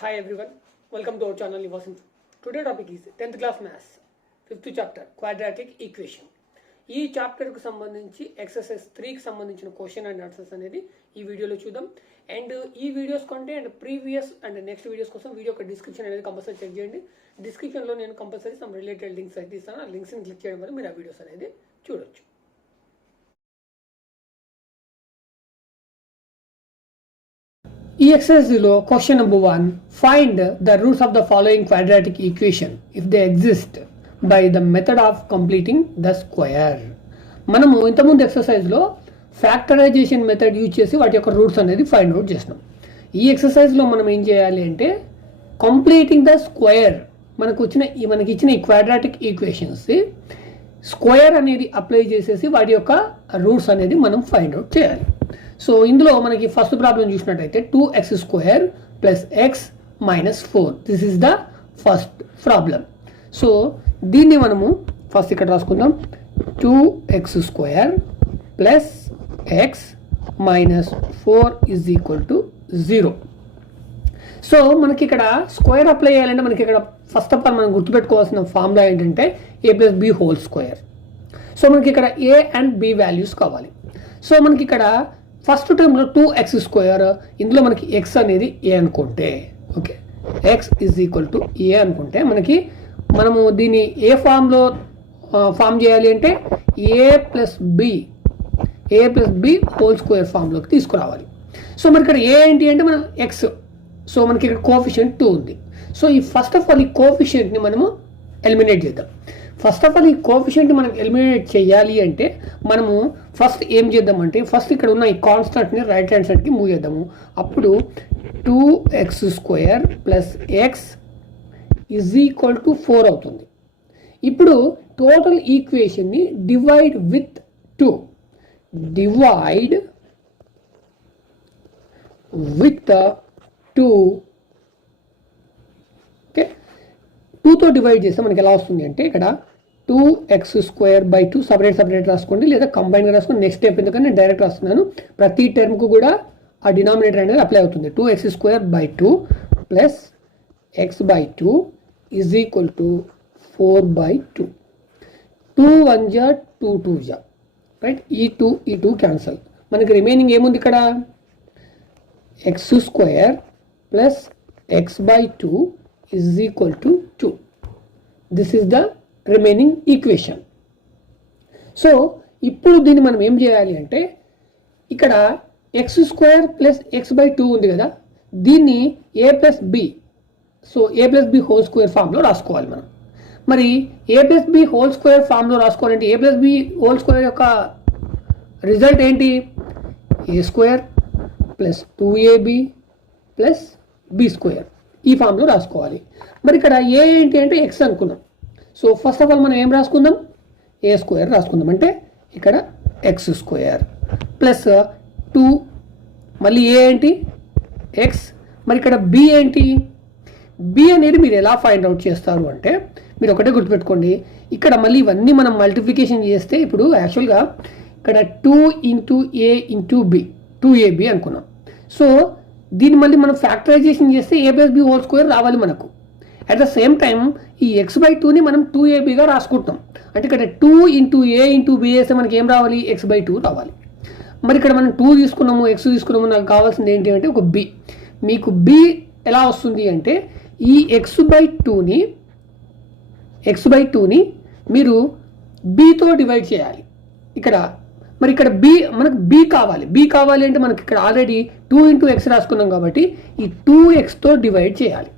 Hi everyone, welcome to our channel Nivasan. Today topic is 10th class maths 5th chapter quadratic equation. ఈ chapter కు సంబంధించి exercise 3 కి సంబంధించిన question and answers అనేది ఈ వీడియోలో చూద్దాం. అండ్ ఈ వీడియోస్ కంటే and previous and next videos కోసం వీడియో యొక్క డిస్క్రిప్షన్ అనేది కంపల్సరీ చెక్ చేయండి. డిస్క్రిప్షన్ లో నేను కంపల్సరీ సమ్ రిలేటెడ్ లింక్స్ అయితే ఇస్తాను. ఆ లింక్స్ ని క్లిక్ చేయడం వల్ల మీరు ఆ వీడియోస్ అనేది చూడొచ్చు. ఈ ఎక్సర్సైజ్లో question number 1, find the roots of the following quadratic equation if they exist by the method of completing the square. మనము ఇంతకుముందు ఎక్సర్సైజ్లో ఫ్యాక్టరైజేషన్ మెథడ్ యూజ్ చేసి వాటి యొక్క రూట్స్ అనేది ఫైండ్ అవుట్ చేసినాం. ఈ ఎక్సర్సైజ్లో మనం ఏం చేయాలి అంటే కంప్లీటింగ్ ద స్క్వేర్, మనకి ఇచ్చిన ఈ క్వాడ్రాటిక్ ఈక్వేషన్స్ స్క్వేర్ అనేది అప్లై చేసేసి వాటి యొక్క రూట్స్ అనేది మనం ఫైండ్ అవుట్ చేయాలి. సో ఇందులో మనకి ఫస్ట్ ప్రాబ్లం చూసినట్టయితే 2x² plus x minus 4, this is the first problem. So దీన్ని మనము ఫస్ట్ ఇక్కడ రాసుకుందాం. 2x² plus x minus 4 is equal to 0. So మనకి ఇక్కడ స్క్వేర్ అప్లై చేయాలంటే మనకి ఇక్కడ ఫస్ట్ ఆఫ్ ఆల్ మనం గుర్తుపెట్టుకోవాల్సిన ఫార్ములా ఏంటంటే a+b². సో మనకి ఇక్కడ a అండ్ b వాల్యూస్ కావాలి. సో మనకి ఇక్కడ ఫస్ట్ టర్మ్లో 2x², ఇందులో మనకి x అనేది a అనుకుంటే, okay, x is equal to a అనుకుంటే మనము దీన్ని ఏ ఫామ్లో ఫామ్ చేయాలి అంటే a+b² ఫామ్లోకి తీసుకురావాలి. సో మనకి ఇక్కడ a ఏంటి అంటే మనం x, సో మనకి ఇక్కడ కోఎఫిషియంట్ 2 ఉంది. సో ఈ ఫస్ట్ ఆఫ్ ఆల్ ఈ కోఎఫిషియంట్ని మనము ఎలిమినేట్ చేద్దాం. ఫస్ట్ ఆఫ్ ఆల్ ఈ కోఎఫిషియంట్ మనం ఎలిమినేట్ చేయాలి అంటే మనము ఫస్ట్ ఏం చేద్దామంటే ఫస్ట్ ఇక్కడ ఉన్న ఈ కాన్స్టెంట్ని రైట్ హ్యాండ్ సైడ్కి మూవ్ చేద్దాము. అప్పుడు 2x² plus x is equal to 4 అవుతుంది. ఇప్పుడు టోటల్ ఈక్వేషన్ని divide with 2, divide with 2, okay, 2తో డివైడ్ చేస్తే మనకి ఎలా వస్తుంది అంటే ఇక్కడ 2x²/2 సపరేట్ రాసుకోండి, లేదా కంబైన్గా రాసుకోండి. నెక్స్ట్ స్టెప్ ఎందుకంటే నేను డైరెక్ట్ రాస్తున్నాను. ప్రతి టర్మ్కు కూడా ఆ డినామినేటర్ అనేది అప్లై అవుతుంది. 2x²/2 plus x/2 is equal to 4/2. 2 1 జా 2 2 జా, రైట్, ఈ 2 క్యాన్సల్. మనకి రిమైనింగ్ ఏముంది ఇక్కడ x² plus x/2 is equal to 2. This is the remaining equation. So ఇప్పుడు దీన్ని మనం ఏం చేయాలి అంటే ఇక్కడ x² ప్లస్ x/2 ఉంది కదా, దీన్ని a+b, సో a+b² ఫామ్లో రాసుకోవాలి మనం. మరి a+b² ఫామ్లో రాసుకోవాలంటే a+b² యొక్క రిజల్ట్ ఏంటి? a² plus 2ab plus b², ఈ ఫామ్లో రాసుకోవాలి. మరి ఇక్కడ a ఏంటి అంటే x అనుకున్నాం. సో ఫస్ట్ ఆఫ్ ఆల్ మనం ఏం రాసుకుందాం? a² రాసుకుందాం. అంటే ఇక్కడ x² ప్లస్ 2, మళ్ళీ a ఏంటి x, మరి ఇక్కడ b ఏంటి? b అనేది మీరు ఎలా ఫైండ్ అవుట్ చేస్తారు అంటే మీరు ఒకటే గుర్తుపెట్టుకోండి, ఇక్కడ మళ్ళీ ఇవన్నీ మనం మల్టిప్లికేషన్ చేస్తే ఇప్పుడు యాక్చువల్గా ఇక్కడ 2 × a × b 2ab అనుకున్నాం. సో దీన్ని మళ్ళీ మనం ఫ్యాక్టరైజేషన్ చేస్తే a+b² రావాలి మనకు. అట్ ద సేమ్ టైం ఈ x/2ని మనం 2abగా రాసుకుంటాం. అంటే ఇక్కడ 2 × a × b వేస్తే మనకి ఏం రావాలి? x/2 రావాలి. మరి ఇక్కడ మనం 2 తీసుకున్నాము, x తీసుకున్నాము, నాకు కావాల్సింది ఏంటి అంటే ఒక b. మీకు b ఎలా వస్తుంది అంటే ఈ x/2ని మీరు bతో డివైడ్ చేయాలి ఇక్కడ. మరి ఇక్కడ మనకు b కావాలి అంటే మనకి ఇక్కడ ఆల్రెడీ 2 × x రాసుకున్నాం కాబట్టి ఈ 2xతో డివైడ్ చేయాలి.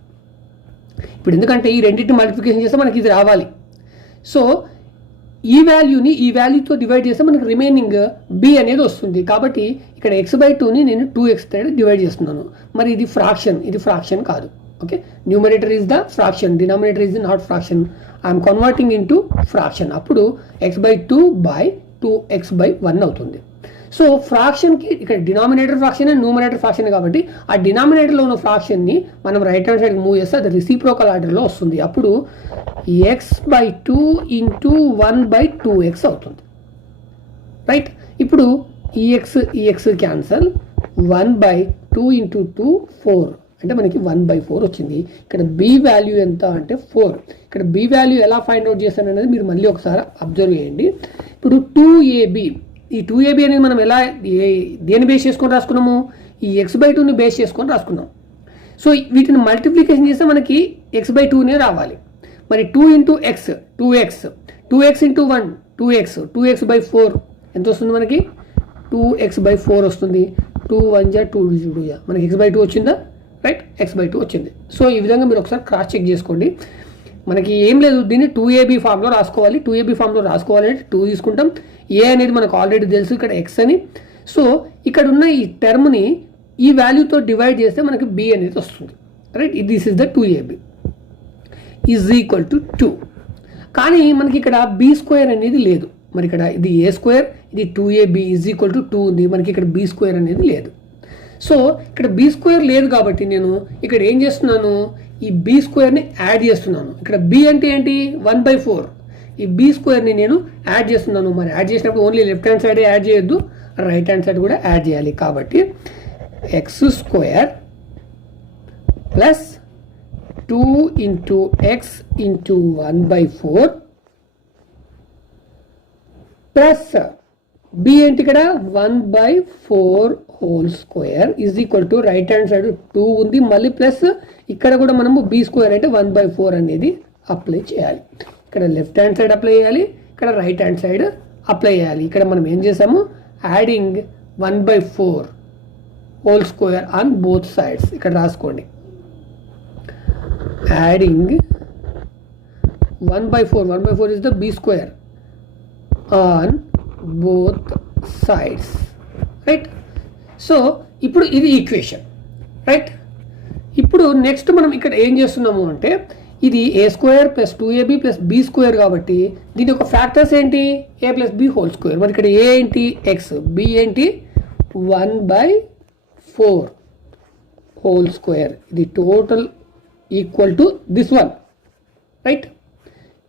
ఇప్పుడు ఎందుకంటే ఈ రెండింటిని మల్టిప్లికేషన్ చేస్తే మనకి ఇది రావాలి. సో ఈ వాల్యూతో డివైడ్ చేస్తే మనకి రిమైనింగ్ b అనేది వస్తుంది. కాబట్టి ఇక్కడ x/2ని నేను 2x డివైడ్ చేస్తున్నాను. మరి ఇది ఫ్రాక్షన్ కాదు. Okay, numerator is the fraction, denominator is not fraction. I'm converting into fraction. అప్పుడు x/2/2x/1 అవుతుంది. సో ఫ్రాక్షన్కి ఇక్కడ denominator fraction and numerator fraction కాబట్టి ఆ డినామినేటర్లో ఉన్న ఫ్రాక్షన్ని మనం రైట్ హ్యాండ్ సైడ్కి మూవ్ చేస్తే అది రెసిప్రోకల్ ఆర్డర్లో వస్తుంది. అప్పుడు x/2 × 1/2x అవుతుంది, రైట్. ఇప్పుడు ఈ x క్యాన్సల్, 1/2 × 2 4, అంటే మనకి 1/4 వచ్చింది. ఇక్కడ బి వాల్యూ ఎంత అంటే 4. ఇక్కడ బి వాల్యూ ఎలా ఫైండ్ అవుట్ చేశాను అనేది మీరు మళ్ళీ ఒకసారి అబ్జర్వ్ చేయండి. ఇప్పుడు 2ab, ఈ 2ab అనేది మనం ఎలా దేని బేస్ చేసుకొని రాసుకున్నాము, ఈ x/2ని బేస్ చేసుకొని రాసుకున్నాం. సో వీటిని మల్టిప్లికేషన్ చేస్తే మనకి x/2నే రావాలి. మరి 2 into X 2x, 2x into 1 2x, 2x/4 ఎంత వస్తుంది మనకి, 2x/4 వస్తుంది. 2 1 జా 2 2 జా మనకి x/2 వచ్చిందా, రైట్, x/2 వచ్చింది. సో ఈ విధంగా మీరు ఒకసారి క్రాస్ చెక్ చేసుకోండి. మనకి ఏం లేదు, దీన్ని 2ab ఫామ్లో రాసుకోవాలి. 2ab ఫామ్లో రాసుకోవాలంటే 2 తీసుకుంటాం. ఏ అనేది మనకు ఆల్రెడీ తెలుసు ఇక్కడ x అని. సో ఇక్కడ ఉన్న ఈ టర్మ్ని ఈ వాల్యూతో డివైడ్ చేస్తే మనకి b అనేది వస్తుంది, right. This is the 2ab is equal to 2. కానీ మనకి ఇక్కడ b² అనేది లేదు. మరి ఇక్కడ ఇది a², ఇది 2ab ఈజ్ ఈక్వల్ టు 2 ఉంది. మనకి ఇక్కడ b² అనేది లేదు. సో ఇక్కడ b² లేదు కాబట్టి నేను ఇక్కడ ఏం చేస్తున్నాను, ఈ b²ని యాడ్ చేస్తున్నాను. ఇక్కడ b అంటే ఏంటి, 1/4. ఈ b²ని నేను యాడ్ చేస్తున్నాను. మరి యాడ్ చేసినప్పుడు only left hand side add చేయొద్దు, రైట్ హ్యాండ్ సైడ్ కూడా యాడ్ చేయాలి. కాబట్టి x² plus 2 into x into 1/4 plus b ఏంటి ఇక్కడ 1/4 whole square is equal to right hand side 2 ఉంది, మళ్ళీ ప్లస్ ఇక్కడ కూడా మనము b² అంటే 1/4 అనేది అప్లై చేయాలి. ఇక్కడ లెఫ్ట్ హ్యాండ్ సైడ్ అప్లై చేయాలి, ఇక్కడ రైట్ హ్యాండ్ సైడ్ అప్లై చేయాలి. ఇక్కడ మనం ఏం చేసాము, adding 1/4 whole square on both sides. ఇక్కడ రాసుకోండి, adding 1/4 is the b² on both sides, right. So ఇప్పుడు ఇది ఈక్వేషన్, రైట్. ఇప్పుడు నెక్స్ట్ మనం ఇక్కడ ఏం చేస్తున్నాము అంటే ఇది a² plus 2ab plus b² కాబట్టి దీని యొక్క ఫ్యాక్టర్స్ ఏంటి, a plus b whole square. మరి ఇక్కడ a ఏంటి x, b ఏంటి 1/4 హోల్ స్క్వేర్. ఇది total equal to this one, right,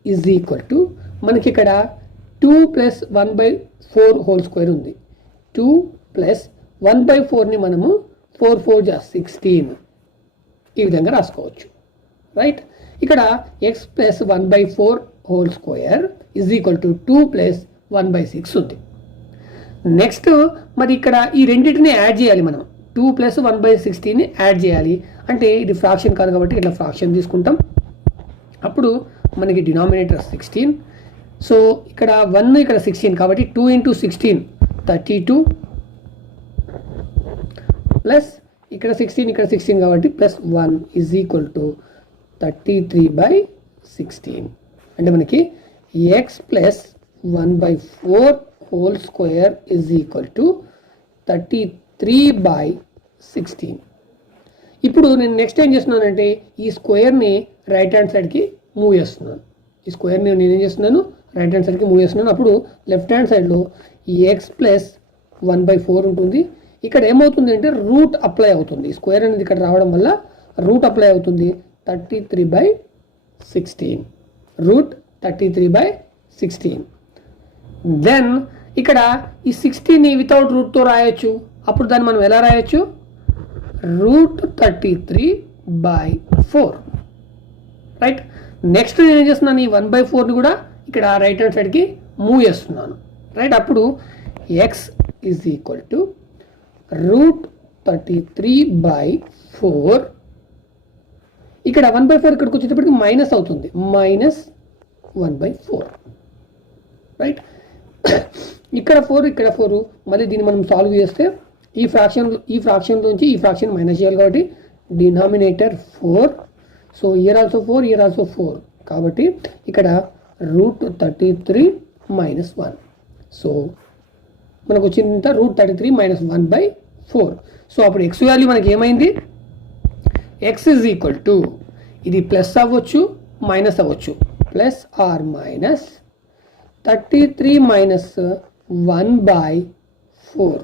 is equal to మనకి ఇక్కడ 2 ప్లస్ 1/4 హోల్ స్క్వేర్ ఉంది. 2 ప్లస్ 1/4ని మనము 4 4 జా 16 ఈ విధంగా రాసుకోవచ్చు, రైట్. ఇక్కడ x plus 1/4 whole square is equal to 2 plus 1/6 ఉంది. నెక్స్ట్ మరి ఇక్కడ ఈ రెండింటిని యాడ్ చేయాలి మనం. 2 ప్లస్ 1/16ని యాడ్ చేయాలి. అంటే ఇది ఫ్రాక్షన్ కాదు కాబట్టి ఇట్లా ఫ్రాక్షన్ తీసుకుంటాం. అప్పుడు మనకి డినామినేటర్ 16. సో ఇక్కడ 1 ఇక్కడ 16 కాబట్టి 2 ఇంటూ 16 32 ప్లస్ ఇక్కడ 16 ఇక్కడ 16 కాబట్టి ప్లస్ 1 ఈజ్ ఈక్వల్ టు 33/16. అంటే మనకి x plus 1/4 whole square is equal to 33/16. ఇప్పుడు నేను నెక్స్ట్ ఏం చేస్తున్నానంటే ఈ స్క్వేర్ని రైట్ హ్యాండ్ సైడ్కి మూవ్ చేస్తున్నాను. ఈ స్క్వేర్ని నేను ఏం చేస్తున్నాను, రైట్ హ్యాండ్ సైడ్కి మూవ్ చేస్తున్నాను. అప్పుడు లెఫ్ట్ హ్యాండ్ సైడ్లో ఈ x ప్లస్ 1/4 ఉంటుంది. ఇక్కడ ఏమవుతుంది అంటే రూట్ అప్లై అవుతుంది. ఈ స్క్వేర్ అనేది ఇక్కడ రావడం వల్ల రూట్ అప్లై అవుతుంది. 33/16 రూట్ 33/16. దెన్ ఇక్కడ ఈ 16ని వితౌట్ రూట్తో రాయొచ్చు. అప్పుడు దాన్ని మనం ఎలా రాయొచ్చు, రూట్ 33/4, రైట్. నెక్స్ట్ నేను ఏం చేస్తున్నాను, ఈ 1/4ని కూడా ఇక్కడ రైట్ హ్యాండ్ సైడ్కి మూవ్ చేస్తున్నాను, రైట్. అప్పుడు x is equal to root 33/4. ఇక్కడ 1/4 ఇక్కడికి వచ్చేటప్పటికి మైనస్ అవుతుంది, -1/4, రైట్. ఇక్కడ 4 ఇక్కడ 4, మళ్ళీ దీన్ని మనం సాల్వ్ చేస్తే ఈ ఫ్రాక్షన్లోంచి ఈ ఫ్రాక్షన్ మైనస్ చేయాలి కాబట్టి denominator 4. So year also 4, year also 4 కాబట్టి ఇక్కడ రూట్ 33 - 1. సో మనకు వచ్చిందంత రూట్ 33 - 1/4. సో అప్పుడు ఎక్స్ వాల్యూ మనకి ఏమైంది, ఎక్స్ ఈజ్ ఈక్వల్ టు ఇది ప్లస్ అవ్వచ్చు మైనస్ అవ్వచ్చు, ప్లస్ ఆర్ మైనస్ 33 - 1/4.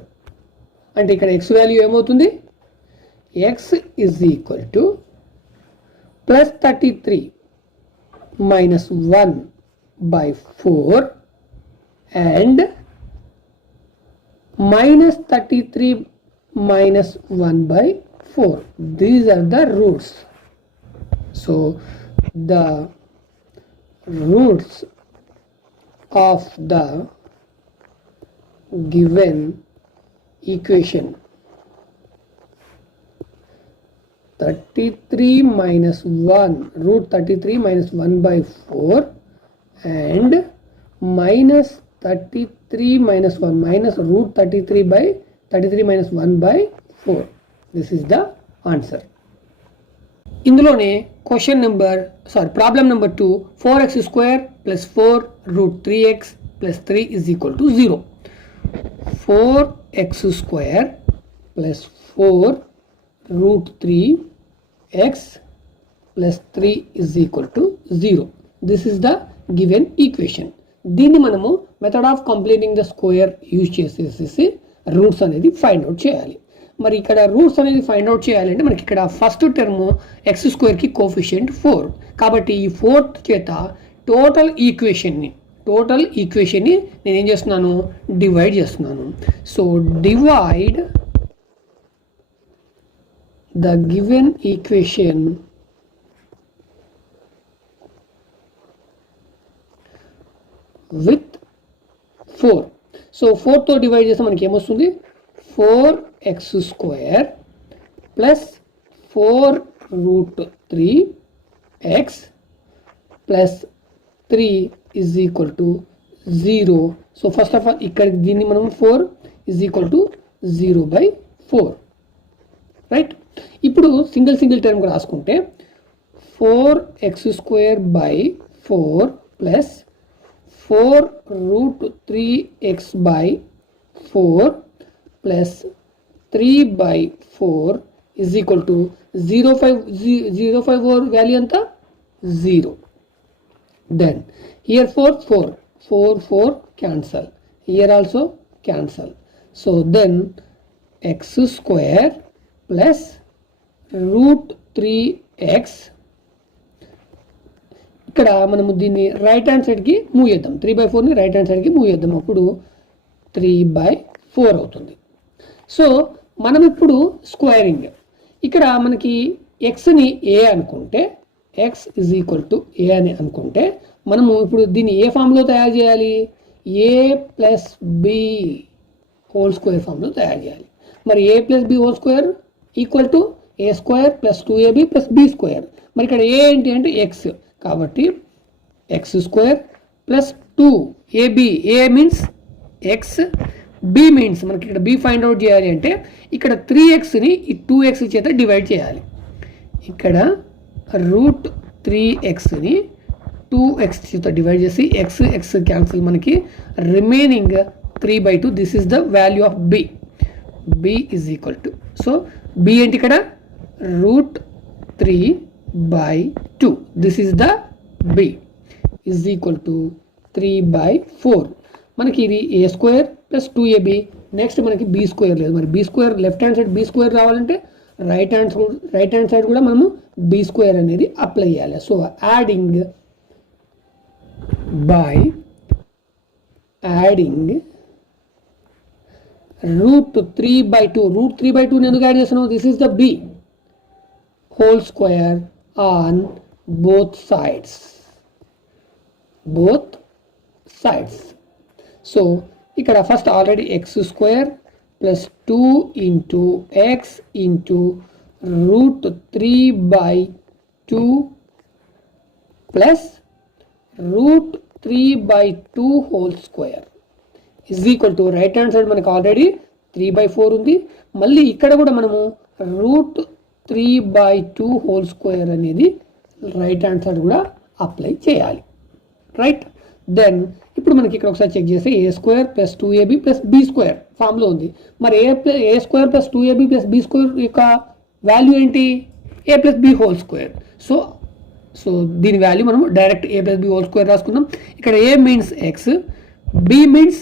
అంటే ఇక్కడ ఎక్స్ వాల్యూ ఏమవుతుంది, X is equal to plus 33 - 1/4 and -33 - 1/4. 4. These are the roots. So the roots of the given equation 33 minus 1, root 33 minus 1 by 4 and minus 33 minus 1 minus root 33 by 33 minus 1 by 4. This is the answer. ఇందులోనే problem number 2 4x square plus 4 root 3x plus 3 is equal to 0. 4x square plus 4 root 3x plus 3 is equal to 0. This is the given equation. దీన్ని మనము method of completing the square use చేసేసి roots అనేది find out చేయాలి. మరి ఇక్కడ roots అనేది find out చేయాలంటే మనకి ఇక్కడ ఫస్ట్ టర్మ్ ఎక్స్ స్క్వేర్కి కోఫిషియంట్ 4. కాబట్టి ఈ 4 చేత టోటల్ ఈక్వేషన్ని నేను ఏం చేస్తున్నాను, డివైడ్ చేస్తున్నాను. So divide the given equation with 4. So 4తో డివైడ్ చేస్తే మనకి ఏమొస్తుంది, 4x square plus 4 root 3x plus 3 is equal to 0. So first of all ఇక్కడ దీన్ని మనం 4 is equal to 0 by 4, right. ఇప్పుడు సింగిల్ టర్మ్ రాసుకుంటే 4x square by 4 plus 4 root 3x by 4 plus 3 by 4 is equal to 0.5 value anta 0. Then here 4 cancel, here also cancel. So then x square plus root 3x, ఇక్కడ మనము దీన్ని right hand సైడ్కి move చేద్దాం. 3/4ని right hand సైడ్కి move చేద్దాం. అప్పుడు 3/4 అవుతుంది. So మనం ఇప్పుడు స్క్వేరింగ్, ఇక్కడ మనకి ఎక్స్ని ఏ అనుకుంటే, x is equal to a అని అనుకుంటే మనము ఇప్పుడు దీన్ని ఏ ఫామ్లో తయారు చేయాలి, a plus b whole square ఫామ్లో తయారు చేయాలి. మరి a plus b whole square equal to a square plus 2ab plus b square. మరి ఇక్కడ ఏ ఏంటి అంటే ఎక్స్, కాబట్టి x square plus 2ab, a means x, b means మనకి ఇక్కడ బి ఫైండ్ అవుట్ చేయాలి అంటే ఇక్కడ 3xని ఈ 2x చేత డివైడ్ చేయాలి. ఇక్కడ రూట్ 3xని 2x చేత డివైడ్ చేసి ఎక్స్ క్యాన్సిల్, మనకి remaining 3/2. This is the value of b. B is equal to, so b ఏంటి ఇక్కడ root 3/2. This is the b is equal to 3/4. మనకి ఇది a square plus 2ab, next మనకి b square లేదు. మరి b square left hand side b square రావాలంటే right hand side కూడా మనము బి స్క్వేర్ అనేది అప్లై చేయాలి. సో యాడింగ్ రూట్ 3/2 ఎందుకు యాడ్ చేస్తున్నావు, this is the b whole square on both sides. So ఇక్కడ first already x square plus 2 into x into root 3/2 plus root 3/2 whole square is equal to, right hand side మనకు already 3/4 ఉంది. మళ్ళీ ఇక్కడ కూడా మనము root 3/2 whole square అనేది right hand side కూడా apply చేయాలి, రైట్. దెన్ ఇప్పుడు మనకి ఇక్కడ ఒకసారి చెక్ చేస్తే a square plus 2ab plus b square ఫామ్లో ఉంది. మరి ఏ square plus 2ab plus b square యొక్క వాల్యూ ఏంటి, a plus b whole square. So దీని వాల్యూ మనం direct a plus b whole square రాసుకుందాం. ఇక్కడ a means x, b means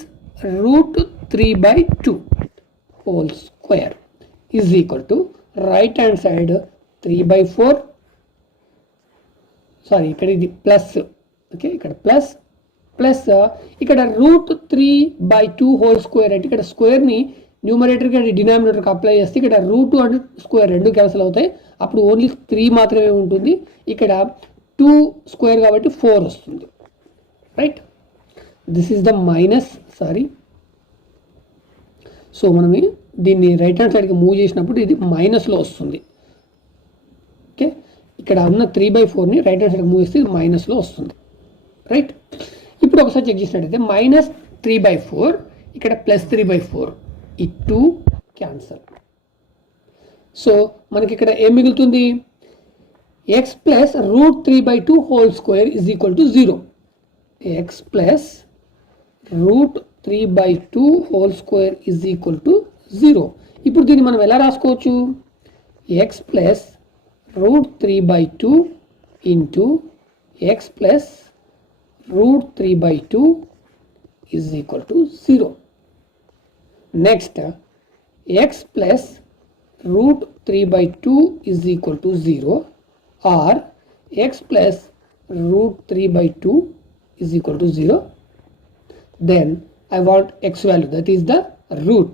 root 3/2 whole square is equal to right hand side 3/4, sorry ఇక్కడ ఇది plus, okay ఇక్కడ plus ఇక్కడ root 3/2 whole square అంటే ఇక్కడ స్క్వేర్ని న్యూమరేటర్కి అండ్ డినామినేటర్కి అప్లై చేస్తే ఇక్కడ రూట్ అండ్ స్క్వేర్ రెండు క్యాన్సిల్ అవుతాయి. అప్పుడు ఓన్లీ 3 మాత్రమే ఉంటుంది. ఇక్కడ 2 స్క్వేర్ కాబట్టి 4 వస్తుంది. Right, this is the minus. So మనం దీన్ని రైట్ హ్యాండ్ సైడ్కి మూవ్ చేసినప్పుడు ఇది మైనస్లో వస్తుంది. ఓకే, ఇక్కడ ఉన్న 3/4ని రైట్ హ్యాండ్ సైడ్కి మూవ్ చేస్తే ఇది మైనస్లో వస్తుంది. రైట్, ఇప్పుడు ఒకసారి చెక్ చేసినట్టయితే -3/4 ఇక్కడ +3/4 ఈ 2 క్యాన్సల్. సో మనకి ఇక్కడ ఏం మిగులుతుంది? x + √3/2 whole square is equal to 0. x + √3/2 whole square is equal to 0. ఇప్పుడు దీన్ని మనం ఎలా రాసుకోవచ్చు? x + √3/2 into x + √3/2 is equal to 0. Next x + √3/2 is equal to 0 or x + √3/2 is equal to 0. Then I want x value, that is the root.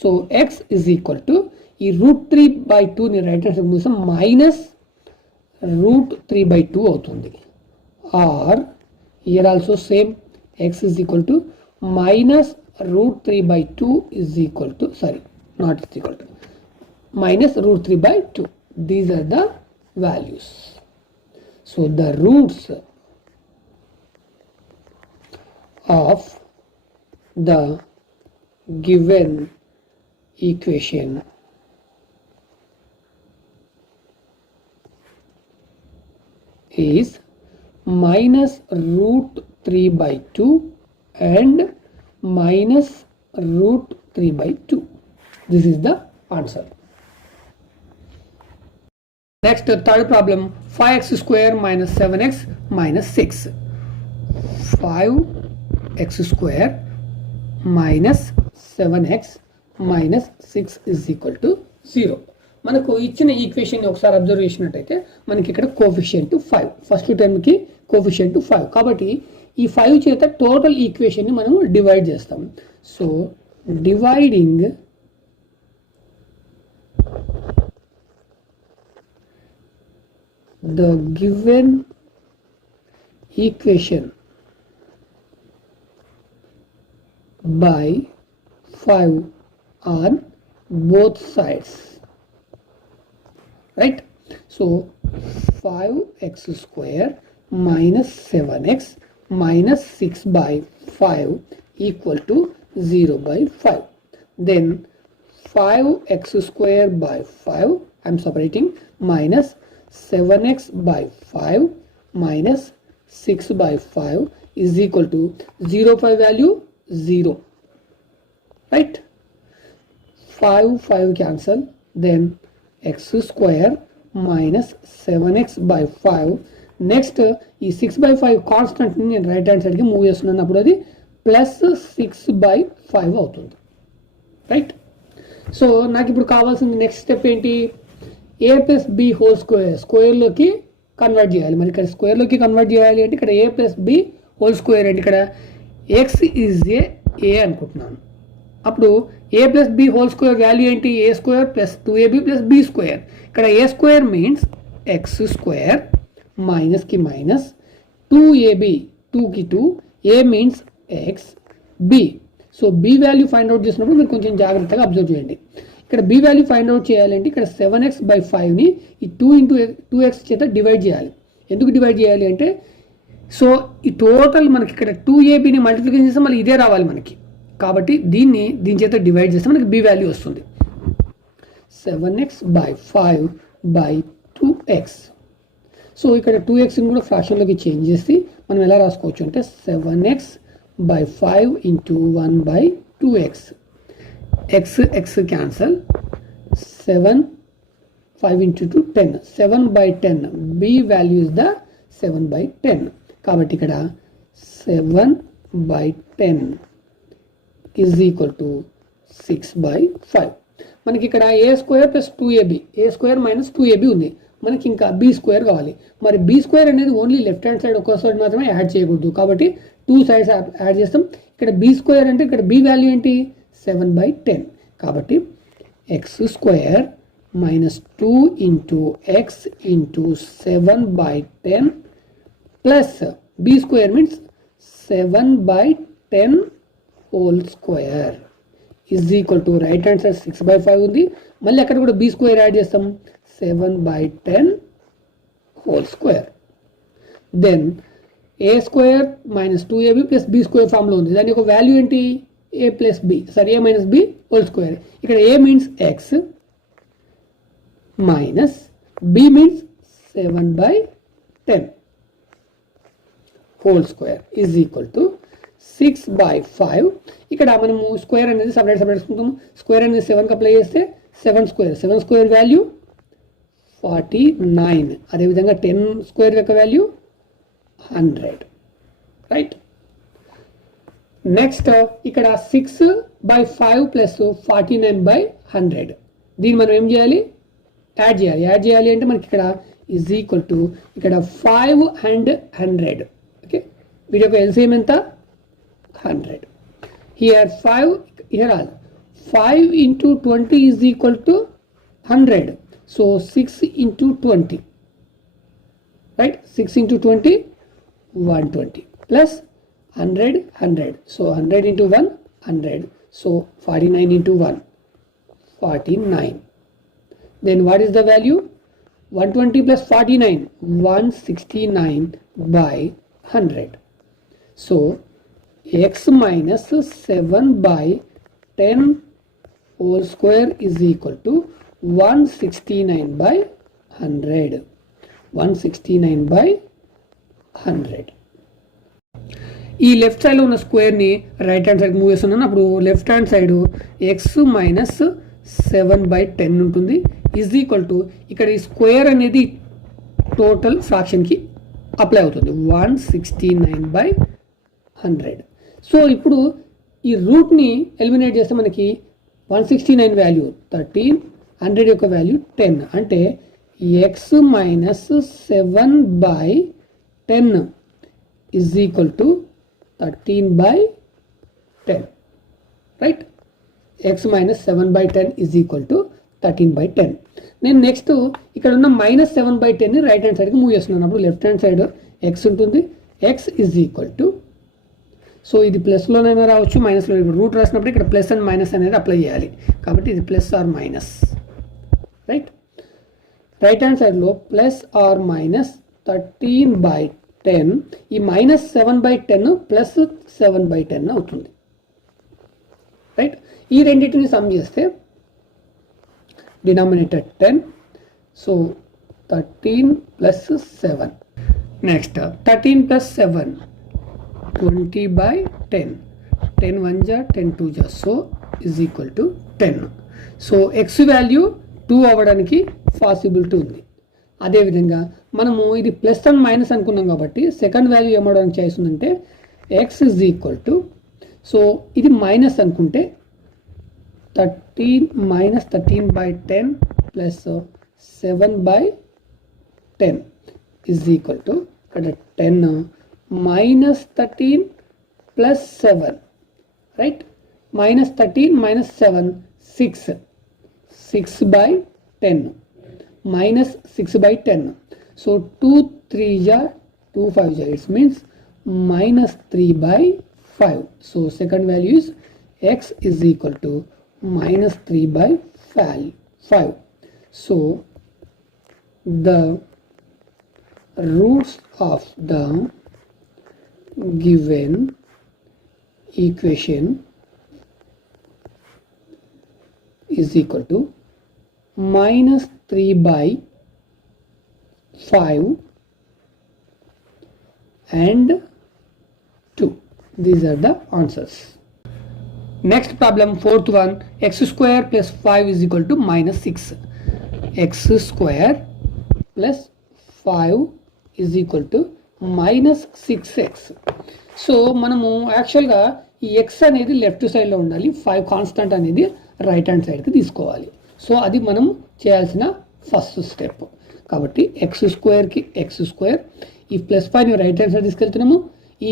So x is equal to ఈ √3/2 ని right hand side మూసం -√3/2 అవుతుంది. Or here also same, x is equal to -√3/2 is equal to, not is equal to, -√3/2. These are the values. So the roots of the given equation is -√3/2 and -√3/2. This is the answer. Next, third problem, 5x square minus 7x minus 6. 5x square minus 7x minus 6 is equal to 0. మనకు ఇచ్చిన equation ఒకసారి observe చేసినట్టయితే మనకి ఇక్కడ coefficient 5, first టర్మ్కి coefficient 5. కాబట్టి ఈ 5 చేత total ఈక్వేషన్ని మనం డివైడ్ చేస్తాం. So dividing the given equation by 5 on both sides, right? So 5x square minus 7x minus 6 by 5 equal to 0/5. Then 5x square by 5, I am separating, minus 7x by 5 minus 6 by 5 is equal to 0/5 value 0, right? 5 cancel. Then x square minus 7x by 5. Next ఈ 6/5 constant ని నేను right hand side కి move చేస్తున్నాను, అప్పుడు అది +6/5 అవుతుంది. Right, so నాకు ఇప్పుడు కావాల్సింది నెక్స్ట్ స్టెప్ ఏంటి? a + b హోల్ స్క్వేర్లోకి కన్వర్ట్ చేయాలి. మరి ఇక్కడ స్క్వేర్లోకి కన్వర్ట్ చేయాలి అంటే ఇక్కడ a + b హోల్ స్క్వేర్ అంటే ఇక్కడ x ఈజ్ ఏ అనుకుంటున్నాను. అప్పుడు a + b whole square value ఏంటి? a² + 2ab + b². ఇక్కడ a² మీన్స్ x స్క్వేర్, మైనస్కి మైనస్, 2ab 2కి 2, a means x, b. So b value find out చేసినప్పుడు మీరు కొంచెం జాగ్రత్తగా అబ్జర్వ్ చేయండి. ఇక్కడ b వాల్యూ ఫైండ్ అవుట్ చేయాలంటే ఇక్కడ 7x/5ని ఈ 2 × 2x చేత డివైడ్ చేయాలి. ఎందుకు డివైడ్ చేయాలి అంటే, సో ఈ టోటల్ మనకి ఇక్కడ 2abని మల్టిప్లికేషన్ చేస్తే మళ్ళీ ఇదే రావాలి మనకి. కాబట్టి దీని చేత డివైడ్ చేస్తే మనకి b వాల్యూ వస్తుంది. 7x/5/2x. సో ఇక్కడ 2xని కూడా ఫ్రాక్షన్లోకి చేంజ్ చేసి మనం ఎలా రాసుకోవచ్చు అంటే 7x/5 × 1/2x. x cancel. 7 5 × 2 10. 7/10. b value is the 7/10. కాబట్టి ఇక్కడ 7/10 is equal to 6/5. మనకి ఇక్కడ a² + 2ab, a² - 2ab ఉంది. మనకి ఇంకా b² కావాలి. మరి b² అనేది ఓన్లీ లెఫ్ట్ హ్యాండ్ సైడ్ ఒక సైడ్ మాత్రమే యాడ్ చేయకూడదు. కాబట్టి 2 సైడ్స్ యాడ్ చేస్తాం. ఇక్కడ b² అంటే ఇక్కడ b వాల్యూ ఏంటి? 7/10. కాబట్టి x square minus 2 into x into 7/10 plus b square means 7/10 whole square is equal to right hand side 6/5 ఉంది. మళ్ళీ అక్కడ కూడా బి స్క్వేర్ యాడ్ చేస్తాం 7/10 whole square. Then a square minus 2ab plus b square ఫామ్లో ఉంది. దాని యొక్క value ఏంటి a plus b sorry a minus b whole square. ఇక్కడ a means x minus b means 7/10 whole square is equal to 6/5. ఇక్కడ మనము square అనేది separate తీసుకుంటాము. స్క్వేర్ అనేది 7కి అప్లై చేస్తే 7 స్క్వేర్ వాల్యూ 49. అదేవిధంగా 10 స్క్వేర్ యొక్క వాల్యూ 100. రైట్. నెక్స్ట్ ఇక్కడ 6/5 ప్లస్ 49/100. దీన్ని మనం ఏం చేయాలి యాడ్ చేయాలి అంటే మనకి ఇక్కడ ఈజ్ ఈక్వల్ టు ఇక్కడ 5 and 100. ఓకే, వీటి యొక్క ఎల్సిఎం ఎంత 100. Here 5 here all 5 into 20 is equal to 100. So 6 into 20, right? 6 into 20 120 plus 100. So 100 into 1 100. So 49 into 1 49. Then what is the value? 120 plus 49 169/100. So x minus 7/10 whole square is equal to 169/100. 169/100. ఈ left సైడ్లో ఉన్న స్క్వేర్ని right hand side move చేస్తున్నాను. అప్పుడు left hand side X minus 7/10 ఉంటుంది is equal to ఇక్కడ ఈ square అనేది total ఫ్రాక్షన్కి apply అవుతుంది 169/100. సో ఇప్పుడు ఈ రూట్ని ఎలిమినేట్ చేస్తే మనకి 169 వాల్యూ 13, 100 యొక్క వాల్యూ 10. అంటే x minus 7/10 is equal to 13/10. Right. X minus 7/10 is equal to 13/10. నేను నెక్స్ట్ ఇక్కడ ఉన్న మైనస్ 7/10ని రైట్ హ్యాండ్ సైడ్కి మూవ్ చేస్తున్నాను. అప్పుడు లెఫ్ట్ హ్యాండ్ సైడ్ ఎక్స్ ఉంటుంది. X is equal to, so ఇది ప్లస్లోనైనా రావచ్చు మైనస్లో. ఇప్పుడు రూట్ రాసినప్పుడు ఇక్కడ ప్లస్ అండ్ మైనస్ అనేది అప్లై చేయాలి. కాబట్టి ఇది plus or minus. Right. Right hand సైడ్లో ప్లస్ ఆర్ మైనస్ 13/10. ఈ మైనస్ 7/10 ప్లస్ 7/10 అవుతుంది. రైట్. ఈ రెండింటిని సమ్ చేస్తే denominator 10. So 13 plus 7. Next 13 plus 7 20/10. 10 1 జా 10 2 జా. So is equal to 10. So X value 2 అవ్వడానికి పాసిబిలిటీ ఉంది. అదేవిధంగా మనము ఇది ప్లస్ అండ్ మైనస్ అనుకున్నాం కాబట్టి సెకండ్ వాల్యూ ఏమవడానికి ఛాయిస్ ఉందంటే X is equal to, so ఇది మైనస్ అనుకుంటే 13 minus 13/10 plus 7/10 is equal to ఇక్కడ 10 minus 13 plus 7. Right. Minus 13 minus 7 6. 6/10 minus 6/10. So 2 3 ja 2 5 ja. It means minus 3/5. So second value is x is equal to minus 3/5. So the roots of the given equation is equal to minus 3/5 and 2. These are the answers. Next problem, fourth one, x square plus 5 is equal to minus 6. X square plus 5 is equal to minus 6x. So మనము యాక్చువల్గా ఈ X అనేది left సైడ్లో ఉండాలి, 5 constant అనేది right hand సైడ్కి తీసుకోవాలి. So అది మనం చేయాల్సిన ఫస్ట్ స్టెప్. కాబట్టి ఎక్స్ స్క్వేర్కి ఎక్స్ స్క్వేర్, ఈ ప్లస్ 5ని రైట్ హ్యాండ్ సైడ్ తీసుకెళ్తున్నాము, ఈ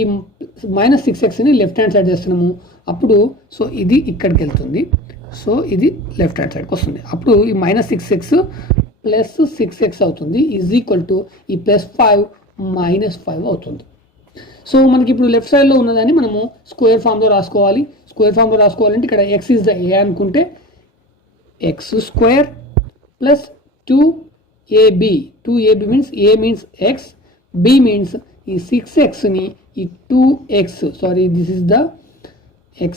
మైనస్ 6xని లెఫ్ట్ హ్యాండ్ సైడ్ చేస్తున్నాము. అప్పుడు సో ఇది ఇక్కడికి వెళ్తుంది. సో ఇది లెఫ్ట్ హ్యాండ్ సైడ్కి వస్తుంది. అప్పుడు ఈ -6x ప్లస్ 6x అవుతుంది ఈజ్ ఈక్వల్ టు ఈ +5 -5 అవుతుంది. సో మనకి ఇప్పుడు లెఫ్ట్ సైడ్లో ఉన్నదాన్ని మనము స్క్వేర్ ఫామ్లో రాసుకోవాలి. స్క్వేర్ ఫామ్లో రాసుకోవాలంటే ఇక్కడ x ఇస్ ద a అనుకుంటే x² plus 2ab. 2ab means a means x, b means ఈ 6xని ఈ 2x sorry this is the x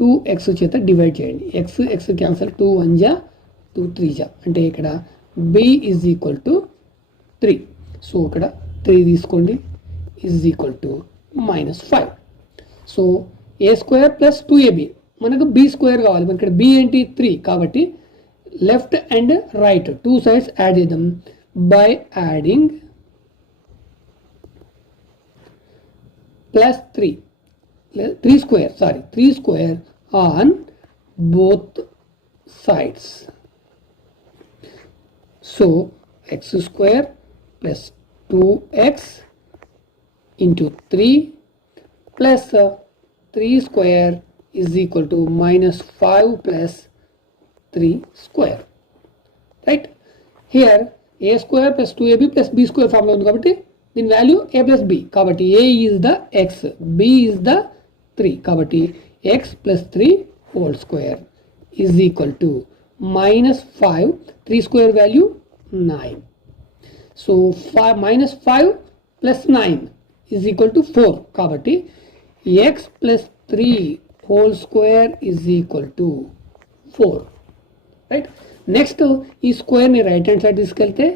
2x చేత డివైడ్ చేయండి. x క్యాన్సల్ 2 1 జా 2 3 జా అంటే ఇక్కడ b is equal to 3. So ఇక్కడ 3 తీసుకోండి is equal to -5. So a² plus 2ab మనకు b² కావాలి. మనకి ఇక్కడ b ఏంటి 3 కాబట్టి left and right 2 sides add చేద్దాం by adding +3 3² on both sides. So x² plus 2x into 3 plus 3² is equal to -5 plus 3². Right? Here a² plus 2ab plus b² formula ఉంది కాబట్టి దీని వాల్యూ a plus b కాబట్టి a is the x, b is the 3 కాబట్టి x plus 3 whole square is equal to -5, 3² value 9. So -5 plus 9 is equal to 4 కాబట్టి x plus 3 whole square is equal to 4. Right? Next ఈ స్క్వేర్ని right hand side తీసుకెళ్తే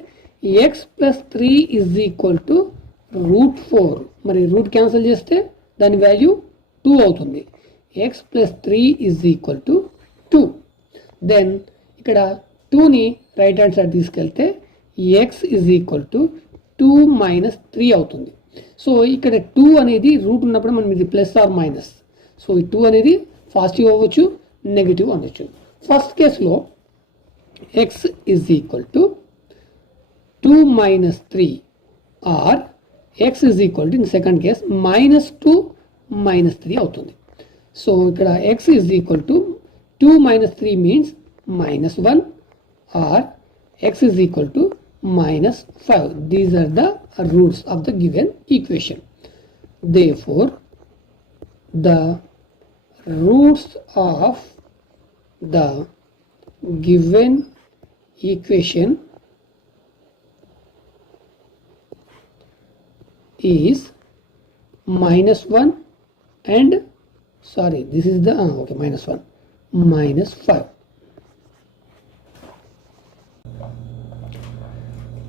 x plus 3 is equal to √4. మరి root cancel చేస్తే దాని value 2 అవుతుంది. x plus 3 is equal to 2. Then ఇక్కడ 2ని right hand side తీసుకెళ్తే x is equal to 2 - 3 అవుతుంది. సో ఇక్కడ 2 అనేది రూట్ ఉన్నప్పుడు మనం ఇది ప్లస్ ఆర్ మైనస్. సో ఈ 2 అనేది పాజిటివ్ అవ్వచ్చు, నెగిటివ్ అనొచ్చు. ఫస్ట్ కేసులో x is equal to 2 - 3 or x is equal to in second case -2 - 3 అవుతుంది. సో ఇక్కడ x is equal to 2 - 3 means -1 or x is equal to -5. These are the roots of the given equation. Therefore, the roots of the given equation is -1 and sorry this is the okay -1 -5.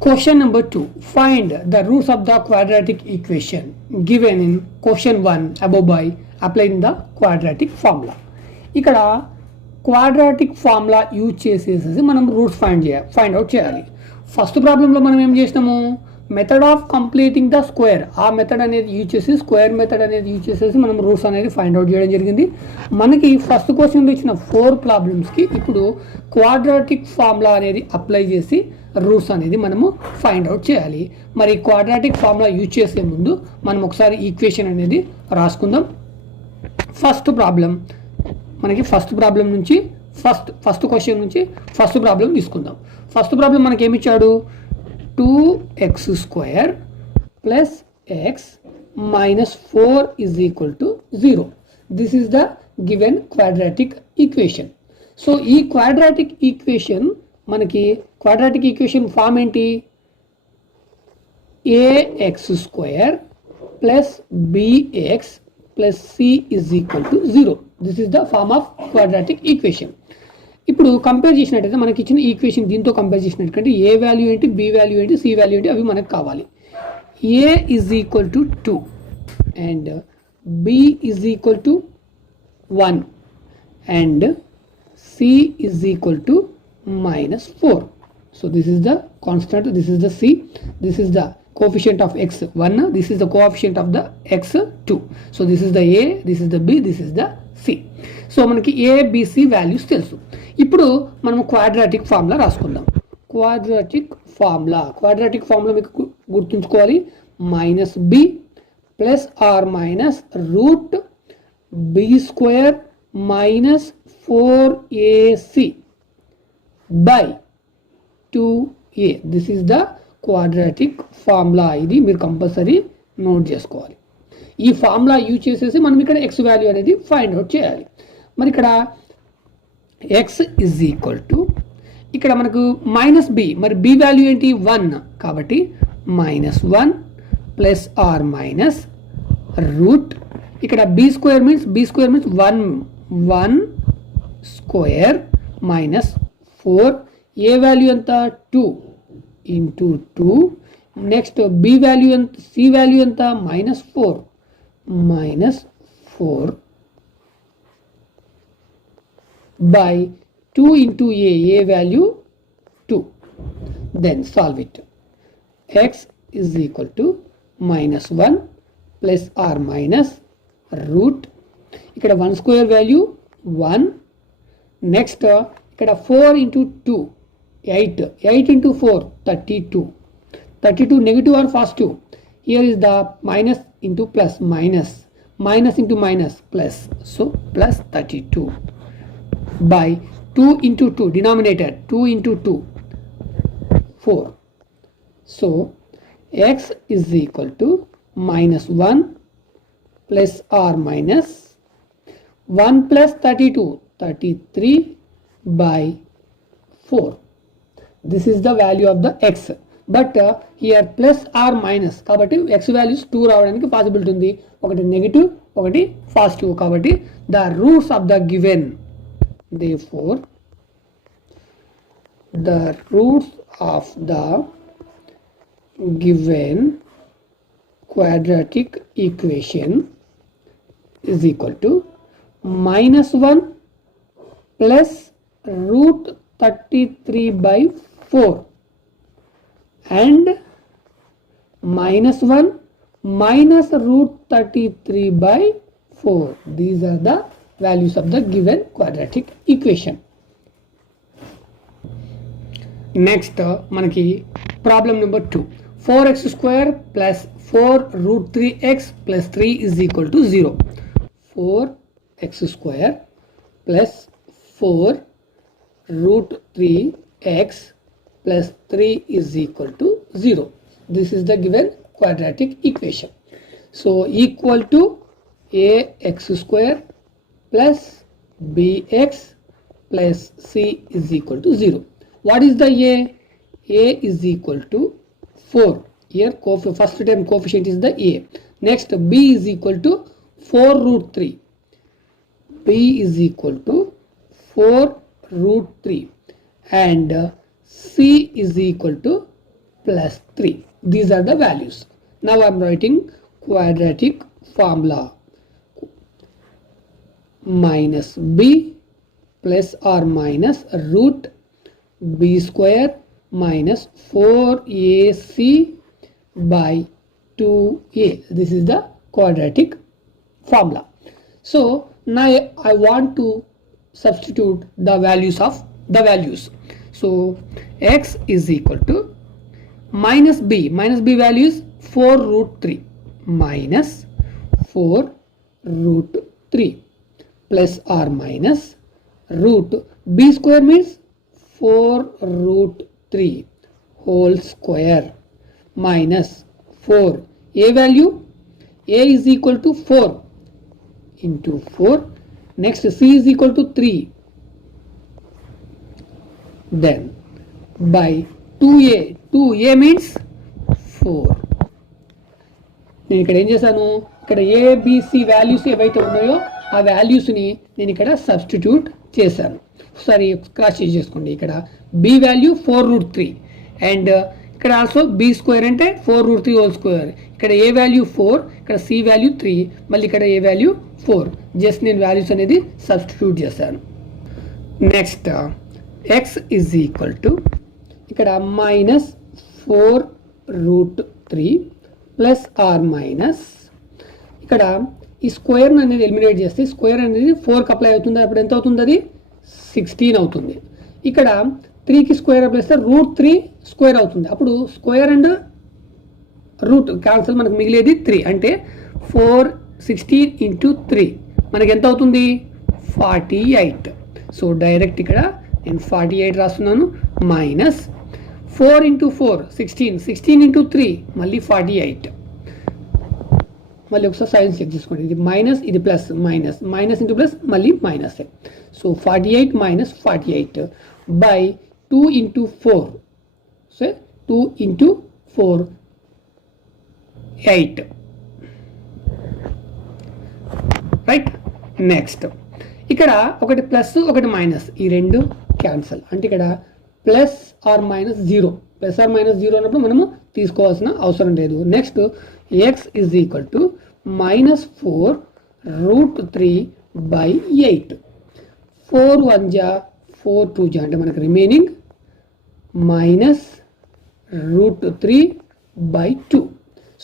Question number 2. Find the roots of the quadratic equation given in question 1 above by applying the quadratic formula. ఇక్కడ quadratic formula use చేసేసి మనం roots find out చేయాలి. First ప్రాబ్లంలో మనం ఏం చేసినాము, method of completing the square ఆ method అనేది యూజ్ చేసి స్క్వేర్ మెథడ్ అనేది యూజ్ చేసేసి మనం రూట్స్ అనేది ఫైండ్ అవుట్ చేయడం జరిగింది. మనకి ఫస్ట్ క్వశ్చన్లో ఇచ్చిన 4 ప్రాబ్లమ్స్కి ఇప్పుడు క్వాడ్రాటిక్ ఫార్ములా అనేది అప్లై చేసి రూట్స్ అనేది మనము ఫైండ్ అవుట్ చేయాలి. మరి క్వాడ్రాటిక్ ఫార్ములా యూజ్ చేసే ముందు మనం ఒకసారి ఈక్వేషన్ అనేది రాసుకుందాం. ఫస్ట్ ప్రాబ్లం మనకి ఫస్ట్ ప్రాబ్లం నుంచి ఫస్ట్ క్వశ్చన్ నుంచి ఫస్ట్ ప్రాబ్లం తీసుకుందాం. ఫస్ట్ ప్రాబ్లం మనకి ఏమి ఇచ్చాడు, 2x² plus x minus 4 is equal to 0. This is the given quadratic equation. So ఈ క్వాడ్రాటిక్ ఈక్వేషన్ మనకి క్వాడ్రాటిక్ ఈక్వేషన్ ఫామ్ ఏంటి, ax² plus bx plus c is equal to 0. This is the form of quadratic equation. ఇప్పుడు compare చేసినట్టయితే మనకి ఇచ్చిన equation దీంతో compare చేసినట్టు a value ఏంటి, బి వాల్యూ ఏంటి, సి వాల్యూ ఏంటి అవి మనకు కావాలి. A is equal to 2 and b is equal to 1 and c is equal to -4. So this is the constant, this is the c, this is the coefficient of x 1, this is the coefficient of the x 2. So this is the a, this is the b, this is the c. So మనకి a b c values తెలుసు. ఇప్పుడు మనం quadratic formula రాసుకుందాం. Quadratic formula మీకు గుర్తుంచుకోవాలి, -b plus or minus √b² 4ac by 2a. This is the quadratic formula. ఇది మీరు compulsory note చేసుకోవాలి. ఈ ఫార్ములా యూజ్ చేసేసి మనం ఇక్కడ ఎక్స్ వాల్యూ అనేది ఫైండ్ అవుట్ చేయాలి. మరి ఇక్కడ ఎక్స్ ఇజ్ ఈక్వల్ టు ఇక్కడ మనకు మైనస్ బి, మరి బి వాల్యూ ఏంటి 1, కాబట్టి -1 ప్లస్ ఆర్ మైనస్ రూట్ ఇక్కడ b square means 1 square minus 4, a value ఎంత 2 ఇంటూ 2, నెక్స్ట్ బి వాల్యూ ఎంత, సి వాల్యూ ఎంత -4 by 2 into a value 2. Then solve it. X is equal to -1 plus r minus root. ఇక్కడ 1 square value 1. Next ఇక్కడ 4 into 2 8 into 4 32 negative or positive. Here is the minus into plus minus into minus plus, so plus 32 by 2 into 2 denominator 2 into 2 4. So x is equal to -1 plus r minus 1 plus 33 by 4. This is the value of the x. But here plus r minus కాబట్టి x values 2 రావడానికి possibility ఉంది. ఒకటి negative ఒకటి positive కాబట్టి the roots of the given, therefore the roots of the given quadratic equation is equal to -1 plus root 33 by 4 and -1 minus root 33 by 4. These are the values of the given quadratic equation. Next మనకి problem number 2. 4x square plus 4 root 3x plus 3 is equal to 0. 4x square plus 4 root 3x plus 3 is equal to 0. This is the given quadratic equation. So equal to ax square plus bx plus c is equal to 0. What is the a? A is equal to 4. Here first term coefficient is the a. Next b is equal to 4 root 3. B is equal to 4 root 3 and c is equal to plus 3. These are the values. Now I am writing quadratic formula. Minus b plus or minus root b square minus 4ac by 2a. This is the quadratic formula. So now I want to substitute the values of the values. So x is equal to minus b value is 4 root 3 minus 4 root 3 plus or minus root b square means 4 root 3 whole square minus 4 a value, a is equal to 4 into 4. Next c is equal to 3. Then by 2a means 4. నేను ఇక్కడ ఏం చేశాను, ఇక్కడ ABC values ఏవైతే ఉన్నాయో ఆ వాల్యూస్ని నేను ఇక్కడ సబ్స్టిట్యూట్ చేశాను. ఒకసారి క్రాస్ చెక్ చేసుకోండి. ఇక్కడ బి వాల్యూ 4 రూట్ 3 అండ్ ఇక్కడ ఆల్సో బి స్క్వేర్ అంటే 4 రూట్ 3 హోల్ స్క్వేర్. ఇక్కడ ఏ వాల్యూ 4, ఇక్కడ సి వాల్యూ 3, మళ్ళీ ఇక్కడ ఏ వాల్యూ 4. జస్ట్ నేను వాల్యూస్ అనేది సబ్స్టిట్యూట్ చేశాను. Next x is equal to ఇక్కడ minus 4 root 3 plus r minus ఇక్కడ ఈ స్క్వేర్ అనేది ఎలిమినేట్ చేస్తే స్క్వేర్ అనేది 4కి అప్లై అవుతుంది. అప్పుడు ఎంత అవుతుంది, అది 16 అవుతుంది. ఇక్కడ 3కి స్క్వేర్ అప్లై చేస్తే రూట్ 3 స్క్వేర్ అవుతుంది. అప్పుడు స్క్వేర్ అండ్ రూట్ క్యాన్సల్, మనకు మిగిలేది 3. అంటే 4 16 into 3 మనకి ఎంత అవుతుంది 48. సో డైరెక్ట్ ఇక్కడ నేను 48 రాస్తున్నాను మైనస్ 4 ఇంటూ 4 16 16 ఇంటూ 3 మళ్ళీ 48 మళ్ళీ ఒకసారి సైన్స్ చెక్ చేసుకోండి ఇది మైనస్ ఇది plus minus minus into plus మళ్ళీ minus so 48 minus 48 by 2 into 4 so 2 into 4 8 right next ఇక్కడ ఒకటి ప్లస్ ఒకటి మైనస్ ఈ రెండు క్యాన్సల్ అంటే ఇక్కడ plus or minus zero plus or minus zero అన్నప్పుడు మనము తీసుకోవాల్సిన అవసరం లేదు next x is equal to -4√3/8 4 1 జా 4 2 జా అంటే మనకు రిమైనింగ్ -√3/2